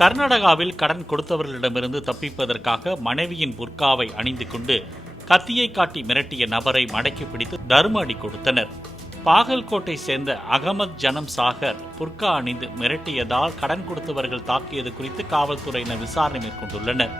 கர்நாடகாவில் கடன் கொடுத்தவர்களிடமிருந்து தப்பிப்பதற்காக மனைவியின் புர்காவை அணிந்து கொண்டு கத்தியை காட்டி மிரட்டிய நபரை மடக்கி பிடித்து தர்ம அடி கொடுத்தனர். பாகல்கோட்டை சேர்ந்த அகமது ஜனம் சாகர் புர்கா அணிந்து மிரட்டியதால் கடன் கொடுத்தவர்கள் தாக்கியது குறித்து காவல்துறையினர் விசாரணை மேற்கொண்டுள்ளனர்.